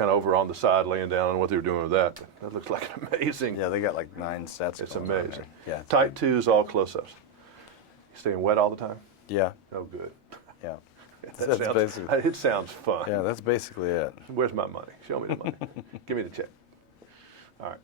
kind of over on the side, laying down. I don't know what they were doing with that. That looks like an amazing. Yeah, they got like 9 sets. It's going on amazing. there. Yeah. Tight twos, all close-ups. You staying wet all the time? Yeah. Oh, good. Yeah. That That's basically. it sounds fun. Yeah, that's basically it. Where's my money? Show me the money. Give me the check. All right.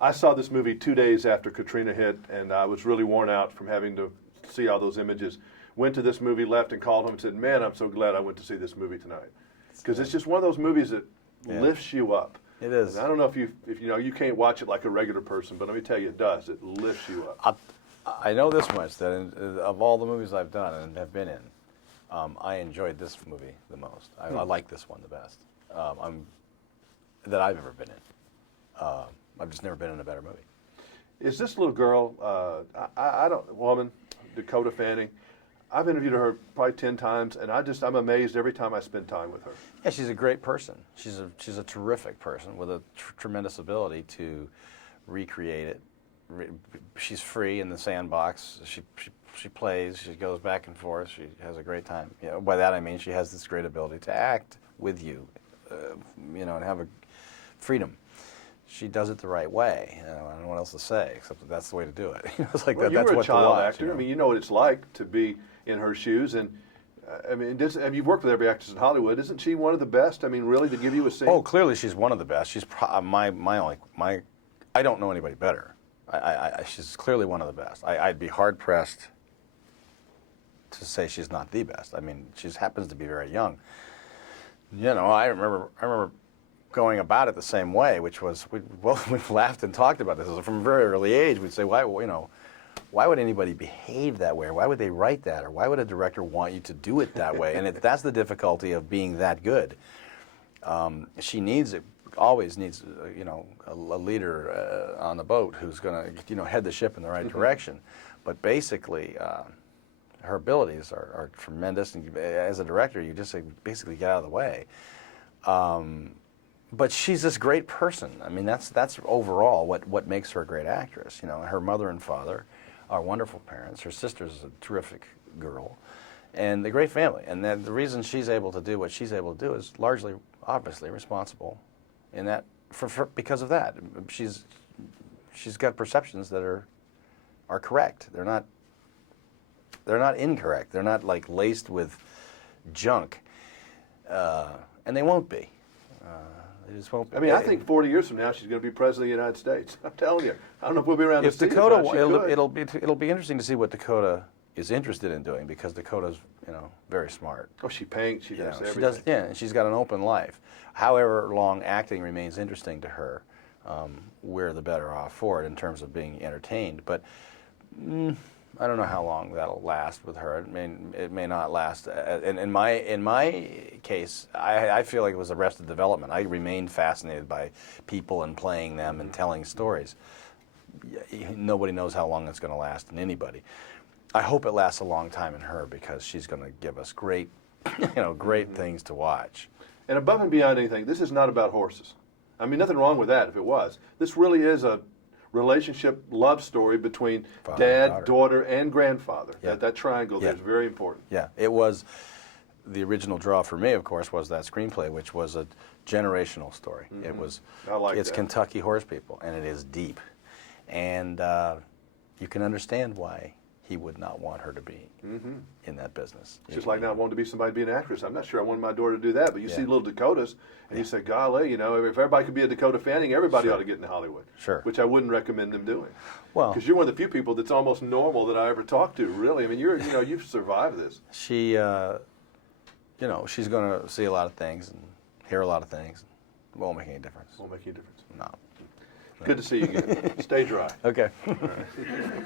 I saw this movie 2 days after Katrina hit, and I was really worn out from having to see all those images. Went to this movie, left, and called home and said, "Man, I'm so glad I went to see this movie tonight," because it's just one of those movies that lifts you up. It is. And I don't know if you can't watch it like a regular person, but let me tell you, it does. It lifts you up. I know this much, that of all the movies I've done and have been in, I enjoyed this movie the most. I like this one the best. That I've ever been in. I've just never been in a better movie. Is this little girl, woman, Dakota Fanning? I've interviewed her probably 10 times, and I'm amazed every time I spend time with her. Yeah, she's a great person. She's a terrific person with a tremendous ability to recreate it. She's free in the sandbox. She plays. She goes back and forth. She has a great time. You know, by that I mean she has this great ability to act with you, and have a freedom. She does it the right way. I don't know what else to say except that that's the way to do it. It's like well, that's you were what a child to watch, actor. I mean, you know what it's like to be in her shoes, and you've worked with every actress in Hollywood. Isn't she one of the best? I mean, really, to give you a scene? Oh, clearly she's one of the best. She's my I don't know anybody better. She's clearly one of the best. I'd be hard pressed to say she's not the best. I mean, she happens to be very young. I remember going about it the same way, which was we've laughed and talked about this from a very early age. We'd say, why would anybody behave that way, or why would they write that, or why would a director want you to do it that way? And that's the difficulty of being that good. She always needs a leader on the boat who's going to head the ship in the right direction. But basically, her abilities are tremendous, and as a director, you just basically get out of the way. But she's this great person. I mean, that's overall what makes her a great actress. Her mother and father are wonderful parents. Her sister's a terrific girl, and a great family. And then the reason she's able to do what she's able to do is largely, obviously, responsible in that because of that. She's got perceptions that are correct. They're not incorrect. They're not like laced with junk, and they won't be. They just won't be. I mean, I think 40 years from now she's going to be president of the United States. I'm telling you. I don't know if we'll be around to see it. It'll be interesting to see what Dakota is interested in doing, because Dakota's very smart. Oh, she paints. She does everything. She does, yeah, and she's got an open life. However long acting remains interesting to her, we're the better off for it in terms of being entertained. But I don't know how long that'll last with her. It may not last. In my case, I feel like it was Arrested Development. I remained fascinated by people and playing them and telling stories. Nobody knows how long it's going to last in anybody. I hope it lasts a long time in her, because she's going to give us great, great things to watch. And above and beyond anything, this is not about horses. I mean, nothing wrong with that if it was. This really is a relationship, love story between dad, daughter, and grandfather. Yeah. That triangle there is very important. Yeah, it was. The original draw for me, of course, was that screenplay, which was a generational story. It was. It's Kentucky Horse People, and it is deep, and you can understand why he would not want her to be in that business. It's just like not wanting to be somebody to be an actress. I'm not sure I wanted my daughter to do that, but you see little Dakotas, and you say, golly, if everybody could be a Dakota Fanning, everybody ought to get into Hollywood. Sure. Which I wouldn't recommend them doing. Well, because you're one of the few people that's almost normal that I ever talked to, really. I mean, you've survived this. She, she's going to see a lot of things and hear a lot of things. It won't make any difference. Won't make any difference. No. Good to see you again. Stay dry. Okay. All right.